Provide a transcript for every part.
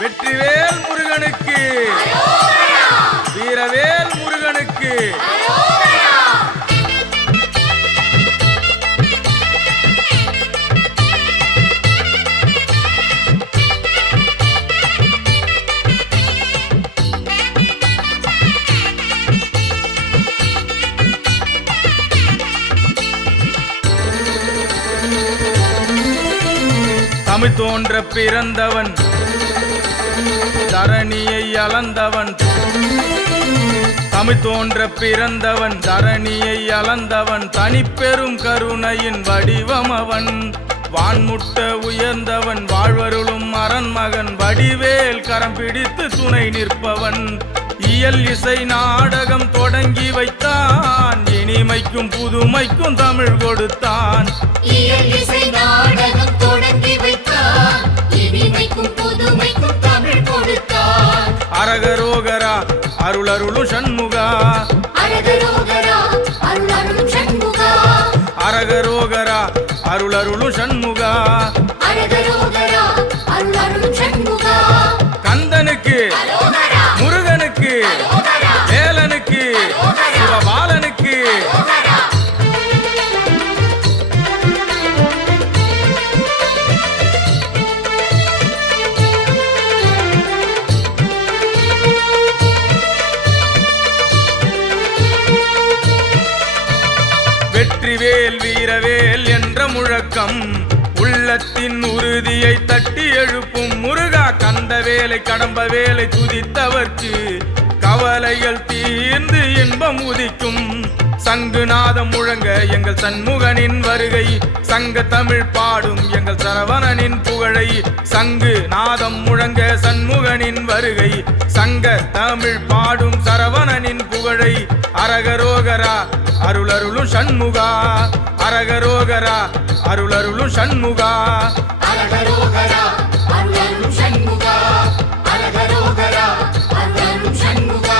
வெற்றிவேல் முருகனுக்கு, வீரவேல் முருகனுக்கு. தமிழ் தோன்ற பிறந்தவன், தரணியை அளந்தவன். தமிழ் தோன்ற பிறந்தவன், தரணியை அளந்தவன். தனிப்பெரும் கருணையின் வடிவம் அவன். வான்முட்ட உயர்ந்தவன், வாழ்வருளும் அரண்மகன். வடிவேல் கரம் பிடித்து துணை நிற்பவன். இயல் இசை நாடகம் தொடங்கி வைத்தான். இனிமைக்கும் புதுமைக்கும் தமிழ் கொடுத்தான். இயல் இசை நாடகம் தொடங்கி வைத்தான். இனிமைக்கும் புதுமைக்கும் தமிழ் கொடுத்தான். அரகரோகரா அருளருளும் சண்முகா, அரகரோகரா அருளருளும் சண்முகா, அரகரோகரா அருளருளும் சண்முகா. அரகரோகரா அருளருளும் சண்முகா. கந்தனுக்கு, முருகனுக்கு, வேலனுக்கு, சிவபாலனுக்கு. வெற்றிவேல் வீரவேல் என்ற முழக்கம் உள்ளத்தின் உறுதியை தட்டி எழுப்பும். முருகா கந்த வேலை கடம்ப வேலை துதித்தவர்க்கு கவலைகள் தீர்ந்து இன்பம் உதிக்கும். சங்குநாதம் முழங்க எங்கள் சண்முகனின் வருகை. சங்க தமிழ் பாடும் எங்கள் சரவணனின் புகழை. சங்கு நாதம் முழங்க சண்முகனின் வருகை. சங்க தமிழ் பாடும் சரவணனின் புகழை. அரகரோகரா அருளருளும் சண்முகா, அரகரோகரா அருளருளும் சண்முகா. அரகரோகரா அருளருளும் சண்முகா, அரகரோகரா அருளருளும் சண்முகா.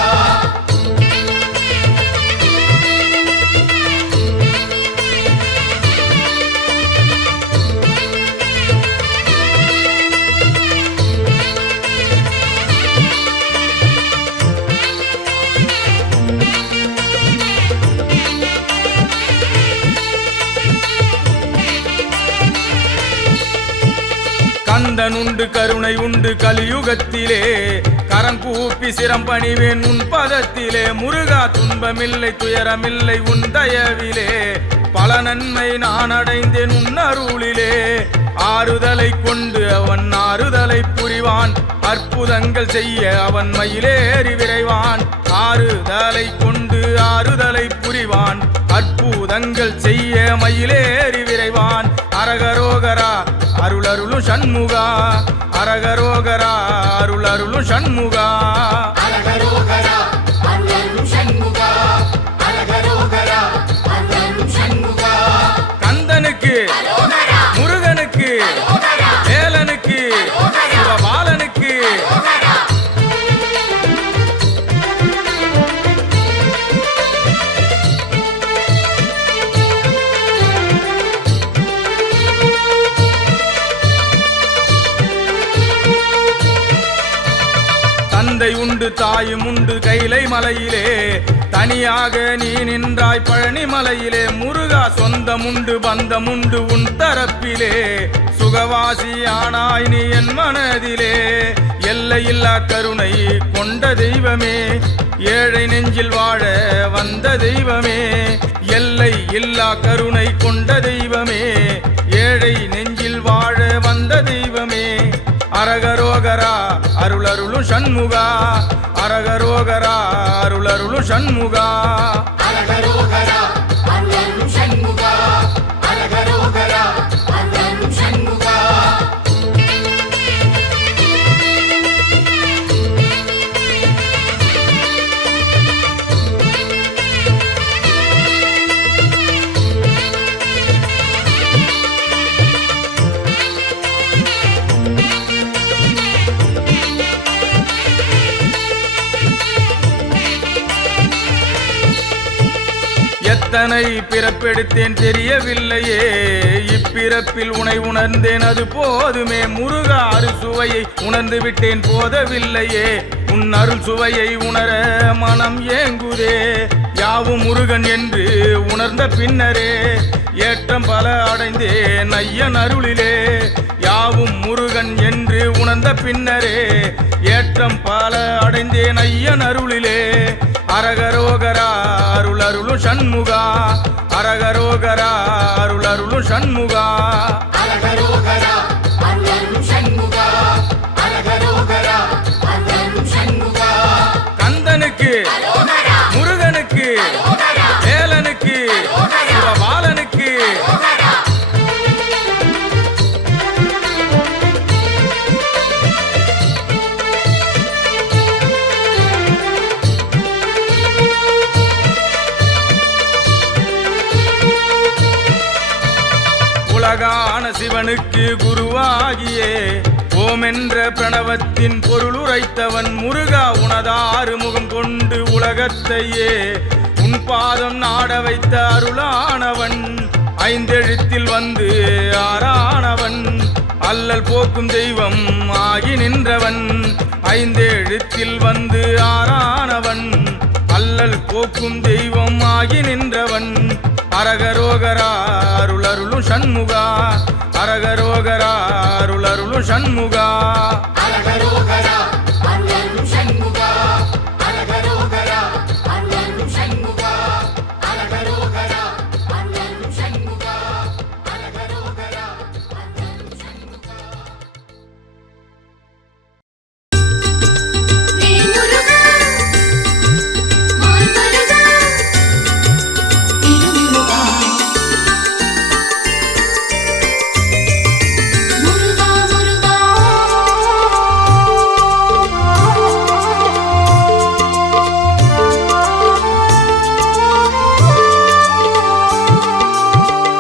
கந்தன் உண்டு கருணை உண்டு கலியுகத்திலே. கரங்கூப்பி சிரம் பணிவேன் உன் பதத்திலே. முருகா துன்பமில்லை துயரமில்லை உன் தயவிலே. பல நன்மை நான் அடைந்தேன் உன் அருளிலே. ஆறுதலை கொண்டு அவன் ஆறுதலை புரிவான். அற்புதங்கள் செய்ய அவன் மயிலேறி விரைவான். ஆறுதலை கொண்டு ஆறுதலை புரிவான். அற்புதங்கள் செய்ய மயிலேறி விரைவான். அரகரோகரா அருளருளும் சண்முகா, அரகரோகரா அருளருளும் சண்முகா. அரகரோகரா அருளருளும் சண்முகா, அரகரோகரா அருளருளும் சண்முகா. கந்தனுக்கு, முருகனுக்கு, வேலனுக்கு, சிவபாலனுக்கு. தந்தை உண்டு தாயும் உண்டு கைலை மலையிலே. தனியாக நீ நின்றாய் பழனி மலையிலே. முருகா சொந்தம் உண்டு பந்தம் உண்டு உன் தரப்பிலே. சுகவாசி ஆனாய் நீ என் மனதிலே. எல்லையில்லா கருணை கொண்ட தெய்வமே. ஏழை நெஞ்சில் வாழ வந்த தெய்வமே. எல்லை இல்லா கருணை கொண்ட தெய்வமே. ஏழை நெஞ்சில் வாழ வந்த தெய்வமே. அரகரோகரா அருளருளும் சண்முகா, அரகரோகரா அருளருளும் சண்முகா. அரகரோகரா அருளருளும் சண்முகா, அரகரோகரா அருளருளும் சண்முகா. எத்தனை பிறப்பெடுத்தேன் தெரியவில்லையே, இப்பிறப்பில் உனை உணர்ந்தேன் அது போதுமே. முருகா அறுசுவையை உணர்ந்து விட்டேன் போதவில்லையே, உன் அருள் சுவையை உணர மனம் ஏங்குதே. யாவும் முருகன் என்று உணர்ந்த பின்னரே ஏற்றம் பல அடைந்தேன் ஐயன் அருளிலே. யாவும் முருகன் என்று உணர்ந்த பின்னரே ஏற்றம் பல அடைந்தேன் ஐயன் அருளிலே. அரகரோகரா அருள் அருளும் சண்முகா, அரகரோகரா அருள் அருளும் சண்முகா. அரகரோகரா அருளருளும் சண்முகா, அரகரோகரா அருளருளும் சண்முகா. கந்தனுக்கு அரோகரா, முருகனுக்கு அரோகரா, வேலனுக்கு சிவபாலனுக்கு அரோகரா. உலகான சிவனுக்கு குருவாகியே ஓம் என்ற பிரணவத்தின் பொருளுரைத்தவன் முருகா. உனதாறு முகம் கொண்டு உலகத்தையே உன் பாதம் நாட வைத்த அருளானவன். ஐந்தெழுத்தில் வந்து ஆறானவன், அல்லல் போக்கும் தெய்வம் ஆகி நின்றவன். ஐந்தெழுத்தில் வந்து ஆறானவன், அல்லல் போக்கும் தெய்வம் ஆகி நின்றவன். அரகரோகரா அருள் அருளும் சண்முகா, அரகரோகரா அருள் அருளும் சண்முகா. அரகரோகரா அருளருளும் சண்முகா, அரகரோகரா அருளருளும் சண்முகா, அரகரோகரா அருளருளும் சண்முகா, அரகரோகரா அருளருளும் சண்முகா. வேல் முருகா, மால் முருகா, திருமுருகா, முருகா முருகா.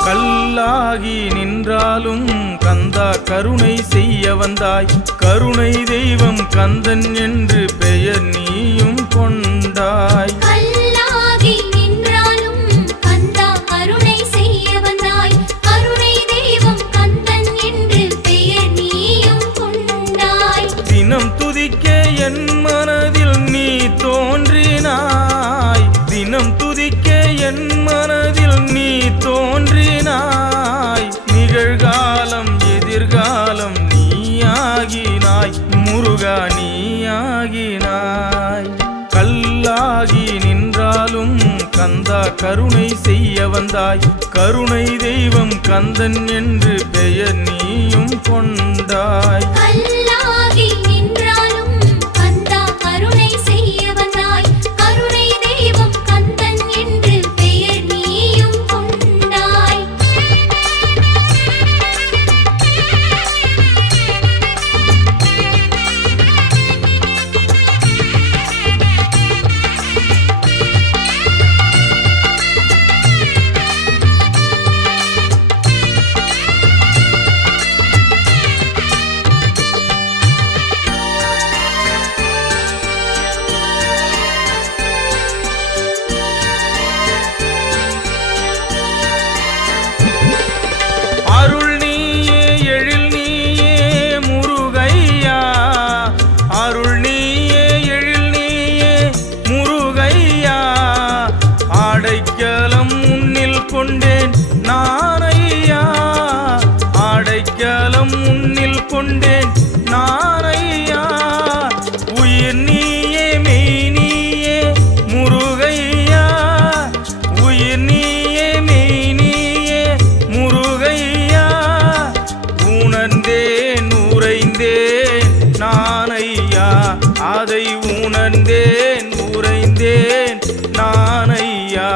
கல்லாகி நின்றாலும் கந்தா கருணை செய்ய வந்தாய். கருணை தெய்வம் கந்தன் என்று பெயர் நீயும் கொண்டாய். கல்லாகி நின்றாலும் கந்தா கருணை செய்ய வந்தாய். கருணை தெய்வம் கந்தன் என்று பெயர் நீயும் கொண்டாய். தினம் துதிக்க என் மனதில் நீ தோன்றினாய். தினம் துதிக்க என் மனதில் நீ தோன்றினாய். நிகழ்காலம் எதிர்காலம் நீயாகினாய் முருகா, நீயாகினாய். கல்லாகி நின்றாலும் கந்தா கருணை செய்ய வந்தாய். கருணை தெய்வம் கந்தன் என்று பெயர் நீயும் கொண்டாய். கல்லாகி நின்றாலும் கந்தா கருணை செய்ய வந்தாய். கருணை தெய்வம் கந்தன் என்று பெயர் நீயும் கொண்டாய். அருள் நீயே எழில் நீயே முருகையா, அருள் நீயே எழில் நீயே முருகையா. அடைக்கலம் உன்னில் கொண்டேன் நானையா, அடைக்கலம் உன்னில் கொண்டேன் நானையா. உயிர் நீயே மெய் நீயே முருகையா, உயிர் நீயே மெய் நீயே முருகையா. உணர்ந்தேன் உறைந்தேன் நானையா, அதை உணர்ந்தேன் உறைந்தேன் நானையா.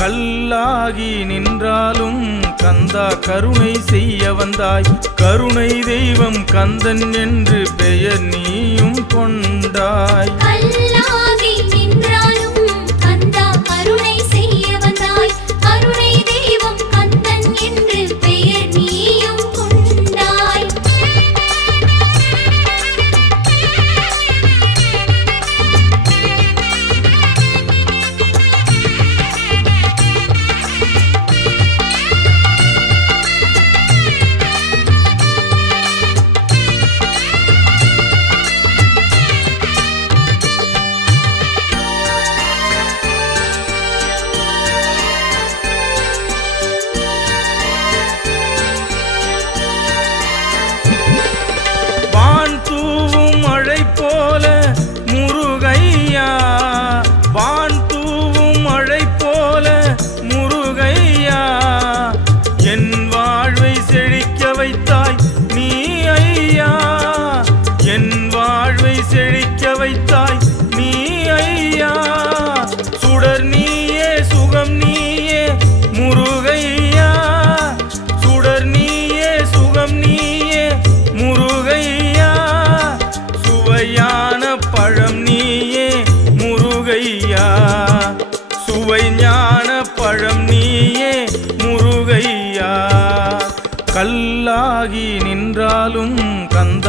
கல்லாகி நின்றாலும் கந்தா கருணை செய்ய வந்தாய். கருணை தெய்வம் கந்தன் என்று பெயர் நீயும் கொண்டாய். கல்லாகி நின்றாலும் கந்தா கருணை செய்ய வந்தாய். கருணை தெய்வம் கந்தன் என்று பெயர் நீயும் கொண்டாய்.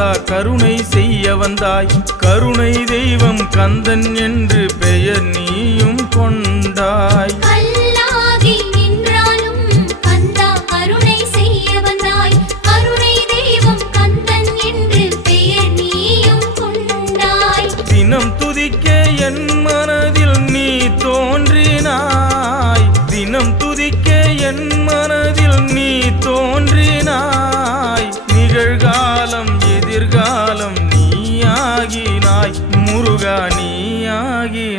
கந்தா கருணை செய்ய வந்தாய். கருணை தெய்வம் கந்தன் என்று பெயர் நீயும் கொண்டாய். கல்லாகி நின்றாலும் கந்தா கருணை செய்ய வந்தாய். கருணை தெய்வம் கந்தன் என்று பெயர் நீயும் கொண்டாய். தினம் துதிக்க என் மனதில் நீ தோன்றினாய். தினம் துதிக்க என் மனதில் நீ தோன்றினாய். நிகழ்காலம் எதிர்காலம் நீயாகினாய். முருகா நீயாகினாய்.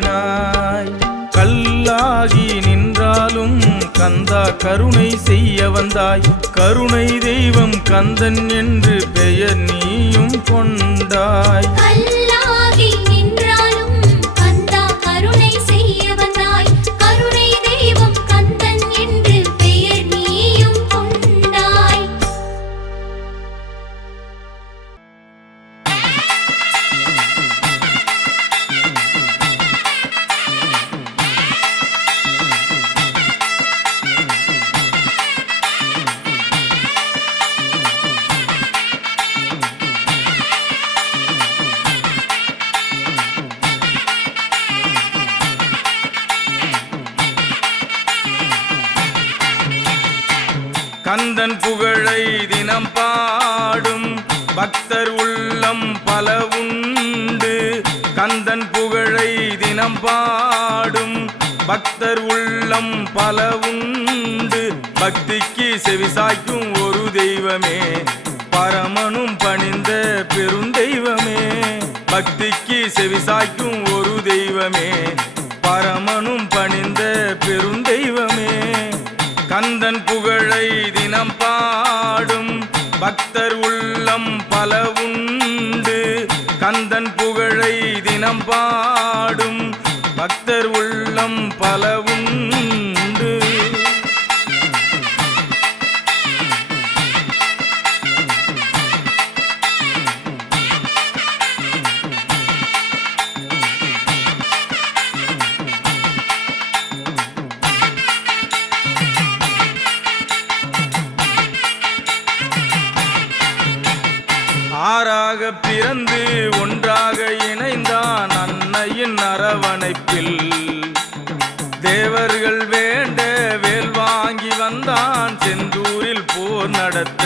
கல்லாகி நின்றாலும் கந்தா கருணை செய்ய வந்தாய். கருணை தெய்வம் கந்தன் என்று பெயர் நீயும் கொண்டாய். கல்லாகி நின்றாலும் கந்தா கருணை செய்ய வந்தாய். கருணை தெய்வம் கந்தன் என்று பெயர் நீயும் கொண்டாய். கந்தன் புகழை தினம் பாடும் பக்தர் உள்ளம் பல உண்டு. கந்தன் புகழை தினம் பாடும் பக்தர் உள்ளம் பல உண்டு. பக்திக்கு செவிசாய்க்கும் ஒரு தெய்வமே பரமனும் பணிந்த பெருந்தெய்வமே. பக்திக்கு செவிசாய்க்கும் ஒரு தெய்வமே பரமனும் பணிந்த பெருந்தெய்வமே. கந்தன் புகழை தினம் பாடும் பக்தர் உள்ளம் பல உண்டு. கந்தன் புகழை தினம் பாடும் பக்தர் உள்ளம் பல உண்டு. ஆறாக பிறந்து ஒன்றாக இணைந்தான் அன்னையின் அரவணைப்பில். தேவர்கள் வேண்ட வேல் வாங்கி வந்தான் செந்தூரில் போர் நடத்த.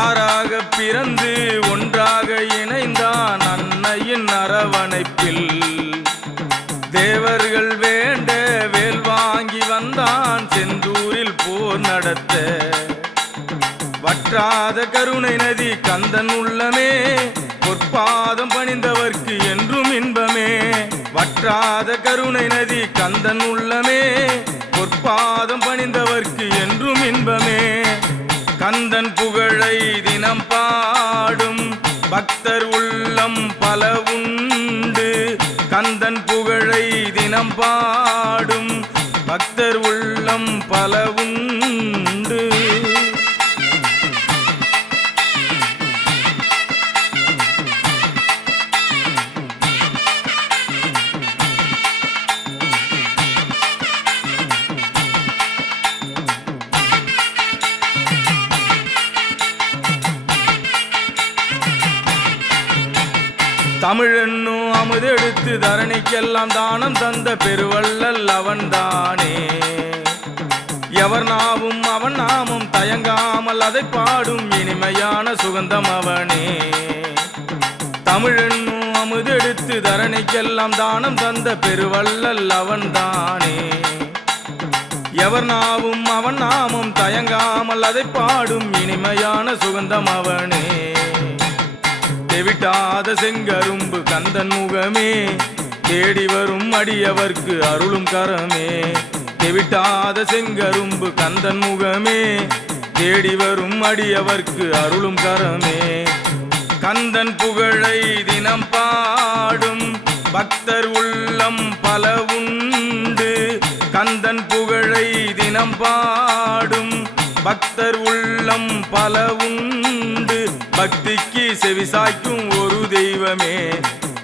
ஆறாக பிறந்து ஒன்றாக இணைந்தான் அன்னையின் அரவணைப்பில். தேவர்கள் வேண்ட வேல் வாங்கி வந்தான் செந்தூரில் போர் நடத்த. வற்றாத கருணை நதி கந்தன் உள்ளமே பொற்பாதம் பணிந்தவர்க்கு என்றும் இன்பமே. வற்றாத கருணை நதி கந்தன் உள்ளமே பொற்பாதம் பணிந்தவர்க்கு என்றும் இன்பமே. கந்தன் புகழை தினம் பாடும் பக்தர் உள்ளம் பல உண்டு. கந்தன் புகழை தினம் பாடும் பக்தர் உள்ளம் பல உண்டு. தமிழென்னும் அமுதெடுத்து தரணிக்கெல்லாம் தானம் தந்த பெருவள்ளல் அவன்தானே. எவர் நாவும் அவன் நாமும் தயங்காமல் அதை பாடும் இனிமையான சுகந்தம் அவனே. தமிழென்னும் அமுதெடுத்து தரணிக்கெல்லாம் தானம் தந்த பெருவள்ளல் அவன்தானே. எவர் நாவும் அவன் நாமும் தயங்காமல் அதை பாடும் இனிமையான சுகந்தம் அவனே. தெவிட்டாத செங்கரும்பு கந்தன் முகமே தேடி வரும் அடியவர்க்கு அருளும் கரமே. தெவிட்டாத செங்கரும்பு கந்தன் முகமே தேடி வரும் அடியவர்க்கு அருளும் கரமே. கந்தன் புகழை தினம் பாடும் பக்தர் உள்ளம் பல உண்டு. கந்தன் புகழை தினம் பாடும் பக்தர் உள்ளம் பல உண்டு. பக்திக்கு செவிசாய்க்கும் ஒரு தெய்வமே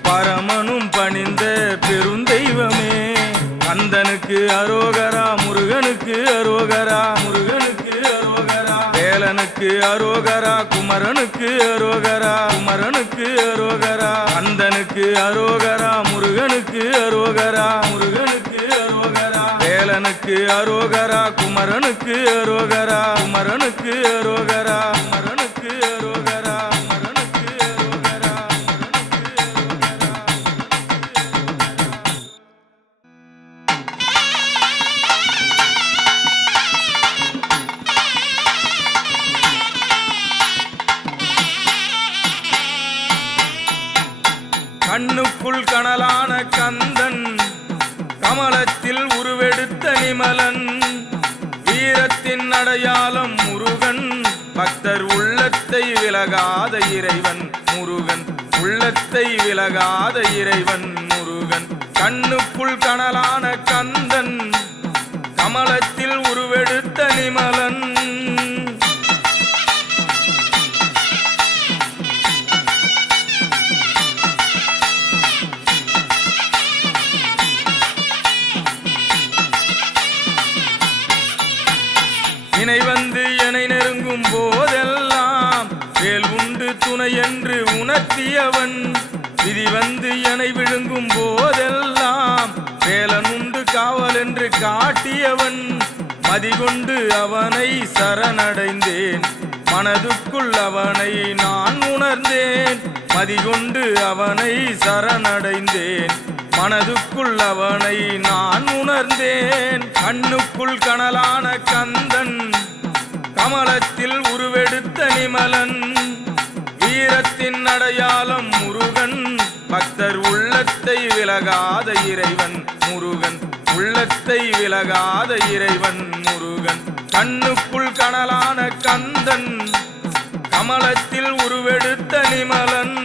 பரமனும் பணிந்த பெருந்தெய்வமே. கந்தனுக்கு அரோகரா முருகனுக்கு அரோகரா முருகனுக்கு அரோகரா. வேல வேலனுக்கு அரோகரா குமரனுக்கு அரோகரா குமரனுக்கு அரோகரா கந்தனுக்கு அரோகரா முருகனுக்கு அரோகரா முருகனுக்கு அரோகரா வேலனுக்கு அரோகரா குமரனுக்கு அரோகரா குமரனுக்கு அரோகரா குமரனுக்கு அரோகரா குமரனுக்கு அரோகரா கண்ணுக்குள் கனலான கந்தன் கமலத்தில் உருவெடுத்த நிமலன் வீரத்தின் அடையாளம் முருகன் பக்தர் உள்ளத்தை விலகாத இறைவன் முருகன் உள்ளத்தை விலகாத இறைவன் முருகன் கண்ணுக்குள் கனலான கந்தன் கமலத்தில் உருவெடுத்த நிமலன் வினை வந்து என்னை நெருங்கும் போதெல்லாம் வேல் உண்டு துணை என்று உணர்த்தியவன் விதி வந்து என்னை விழுங்கும் போதெல்லாம் வேலன் உண்டு காவல் என்று காட்டியவன் மதிகொண்டு அவனை சரணடைந்தேன் மனதுக்குள் அவனை நான் உணர்ந்தேன் மதிகொண்டு அவனை சரணடைந்தேன் மனதுக்குள் அவனை நான் உணர்ந்தேன் கண்ணுக்குள் கனலான கந்தன் கமலத்தில் உருவெடுத்த நிமலன் வீரத்தின் அடையாளம் முருகன் பக்தர் உள்ளத்தை விலகாத இறைவன் முருகன் உள்ளத்தை விலகாத இறைவன் முருகன் கண்ணுக்குள் கனலான கந்தன் கமலத்தில் உருவெடுத்த நிமலன்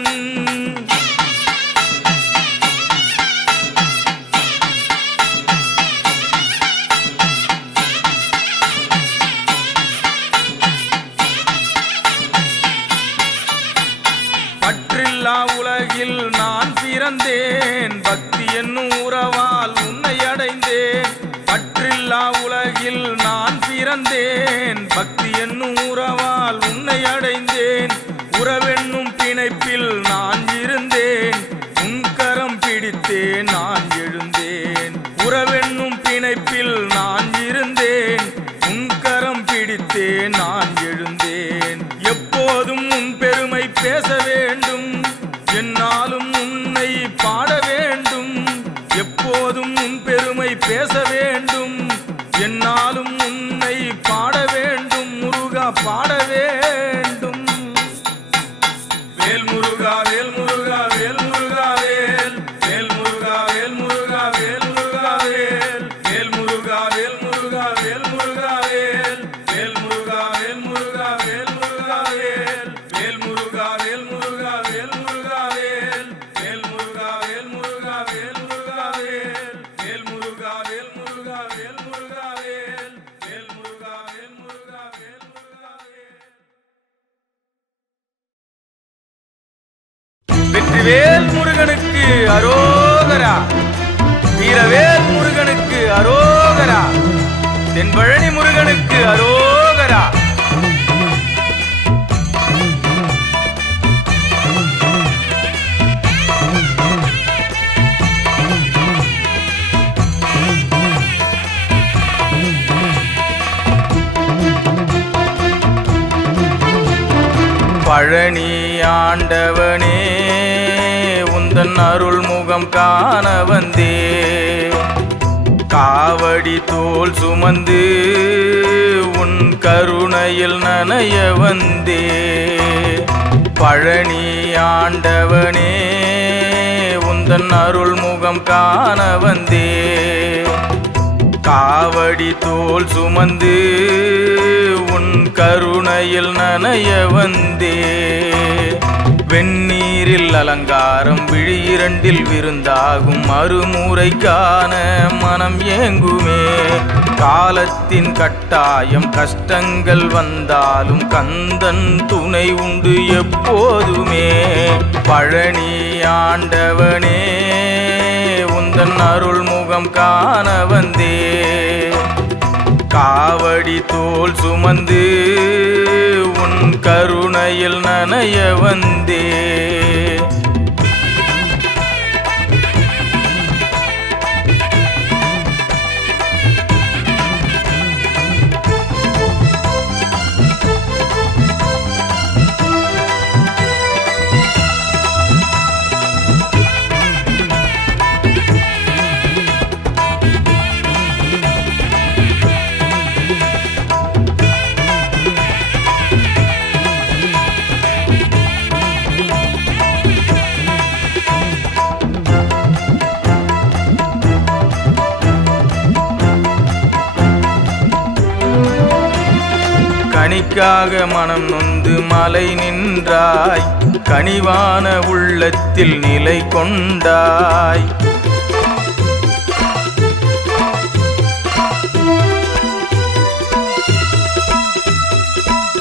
பற்றில்லா உலகில் நான் பிறந்தேன் பக்தி என்னும் உறவால் உன்னை அடைந்தேன் பற்றில்லா உலகில் நான் பிறந்தேன் பக்தி என்னும் உறவால் உன்னை அடைந்தேன் உறவென்னும் பிணைப்பில் நான் இருந்தேன் உன் கரம் பிடித்தேன் நான் எழுந்தேன் உறவென்னும் பிணைப்பில் நான் இருந்தேன் உன் கரம் பிடித்தேன் நான் எழுந்தேன் எப்போதும் உன் பெருமை பேச வேண்டும் என்னாலும் உன்னை பாட வேண்டும் எப்போதும் உன் பெருமை பேச வேண்டும் என்னாலும் உன்னை பாட வேண்டும் முருகா பாட வேண்டும் வேல் முருகா வேல் முருகா வேல் முருகா வேல் வேல் முருகா வேல் முருகா வேல் முருகா வேல் வேல் முருகா வேல் முருகா வேல் முருகா வேல் வேல் முருகா வேல் முருகா வேல் முருகா வேல் வேல் முருகா வேல் முருகா வேல் முருகா வேல் வேல் முருகா வேல் முருகா வேல் முருகா வேல் வேல் முருகா வேல் முருகா வேல் முருகா வேல் வேல் முருகா வேல் முருகா வேல் முருகா வேல் வெற்றிவேல் முருகனுக்கு அரோகரா வீரவேல் முருகனுக்கு அரோகரா தென்பழனி முருகனுக்கு அரோகரா பழனி ஆண்டவனே உந்தன் அருள் முகம் காண வந்தே காவடி தோள் சுமந்து உன் கருணையில் நனைய வந்தே பழனி ஆண்டவனே உந்தன் அருள் முகம் காண வந்தே காவடி தோள் சுமந்து உன் கருணையில் நனைய வந்தே வெந்நீரில் அலங்காரம் விழியிரண்டில் விருந்தாகும் மறுமுறை காண மனம் ஏங்குமே காலத்தின் கட்டாயம் கஷ்டங்கள் வந்தாலும் கந்தன் துணை உண்டு எப்போதுமே பழனி ஆண்டவனே உந்தன் அருள் முகம் காண வந்தே காவடி தோள் சுமந்து உன் கருணையில் நனைய வந்தே. கனிக்காக மனம் நொந்து மலை நின்றாய், கனிவான உள்ளத்தில் நிலை கொண்டாய்.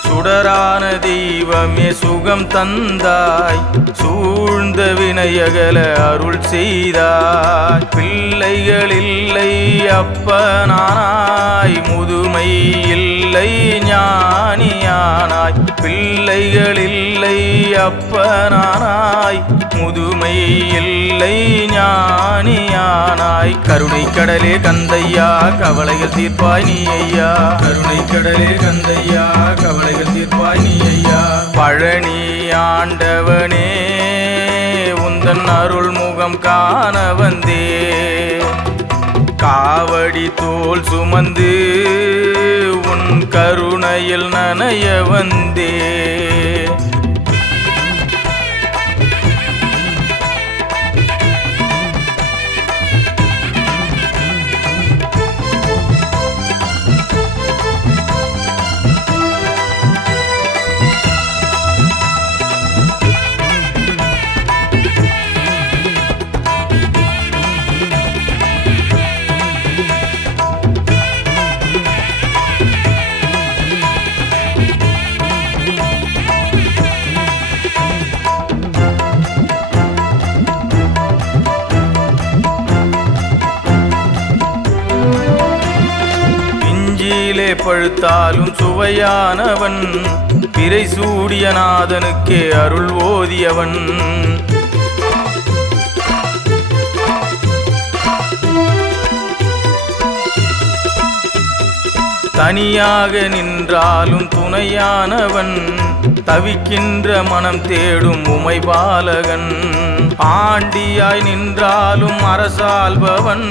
சுடரான தெய்வமே சுகம் தந்தாய், சூழ்ந்த வினையகல அருள் செய்தாய். பிள்ளைகள் இல்லை அப்பனானாய், முதுமை இல்லை ஞானியானாய். பிள்ளைகள் இல்லை அப்பனானாய், முதுமை இல்லை ஞானியானாய். கருணை கடலே கந்தையா கவலைகள் தீர்ப்பாய் நீ ஐயா. கருணை கடலே கந்தையா கவலைகள் தீர்ப்பாய் நீ ஐயா. பழனி ஆண்டவனே உந்தன் அருள் முகம் காண வந்தே. காவடி தோள் சுமந்து உன் கருணையில் நனைய வந்தே. பழுத்தாலும் சுவையானவன், பிறை சூடிய நாதனுக்கே அருள் ஓதியவன். தனியாக நின்றாலும் துணையானவன், தவிக்கின்ற மனம் தேடும் உமை பாலகன். ஆண்டியாய் நின்றாலும் அரசாள்பவன்,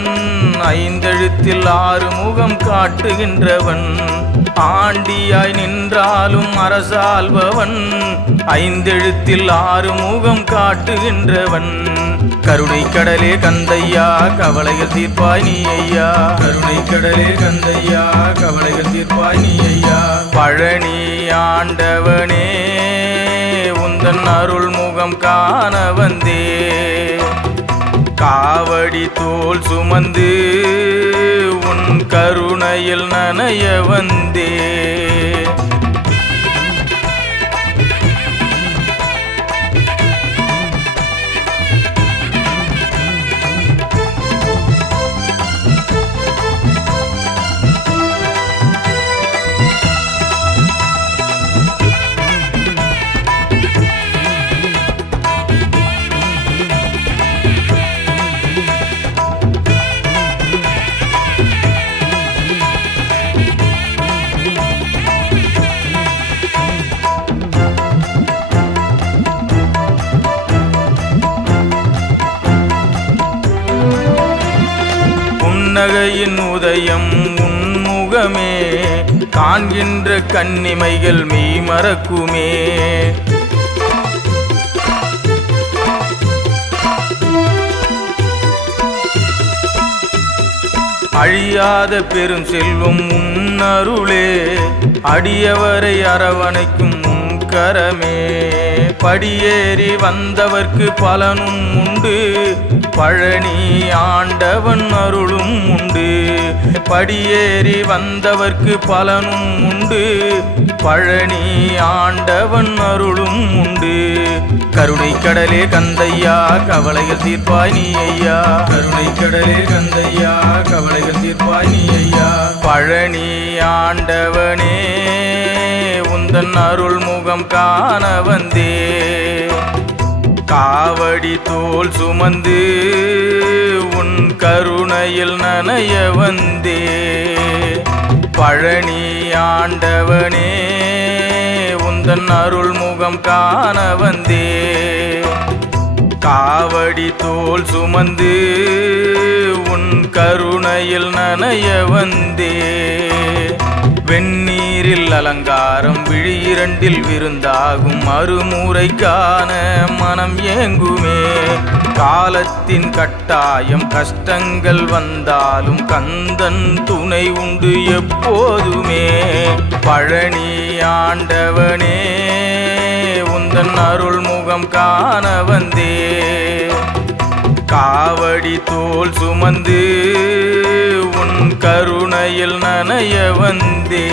ஐந்தெழுத்தில் ஆறு முகம் காட்டுகின்றவன். ஆண்டியாய் நின்றாலும் அரசாள்பவன், ஐந்தெழுத்தில் ஆறு முகம் காட்டுகின்றவன். கருணை கடலே கந்தையா கவலைகள் தீர்ப்பாய் நீ ஐயா. கருணை கடலே கந்தையா கவலைகள் தீர்ப்பாய் நீ ஐயா. பழனி ஆண்டவனே உந்தன் அருள் முகம் காண வந்தே. காவடி தோள் சுமந்து உன் கருணையில் நனைய வந்தே. புன்னகையின் உதயம் உன்முகமே, காண்கின்ற கன்னிமைகள் மெய் மறக்குமே. அழியாத பெரும் செல்வம் உன்னருளே, அடியவரை அரவணைக்கும் கரமே. படியேறி வந்தவர்க்கு பலனும் உண்டு, பழனி ஆண்டவன் அருளும் உண்டு. படியேறி வந்தவர்க்கு பலனும் உண்டு, பழனி ஆண்டவன் அருளும் உண்டு. கருணை கடலே கந்தையா கவலைகள் தீர்ப்பாய் நீ ஐயா. கருணை கடலே கந்தையா கவலைகள் தீர்ப்பாய் நீ ஐயா. பழனி ஆண்டவனே உந்தன் அருள்முகம் காண வந்தே காவடி தோள் சுமந்து உன் கருணையில் நனைய வந்தே பழனி ஆண்டவனே உந்தன் அருள்முகம் காண வந்தே காவடி தோள் சுமந்து உன் கருணையில் நனைய வந்தே வெந்நீரில் அலங்காரம் விழியிரண்டில் விருந்தாகும் மறுமுறை காண மனம் ஏங்குமே காலத்தின் கட்டாயம் கஷ்டங்கள் வந்தாலும் கந்தன் துணை உண்டு எப்போதுமே பழனி ஆண்டவனே உந்தன் அருள்முகம் காண வந்தே காவடி தோள் சுமந்து உன் கருணையில் நனைய வந்தே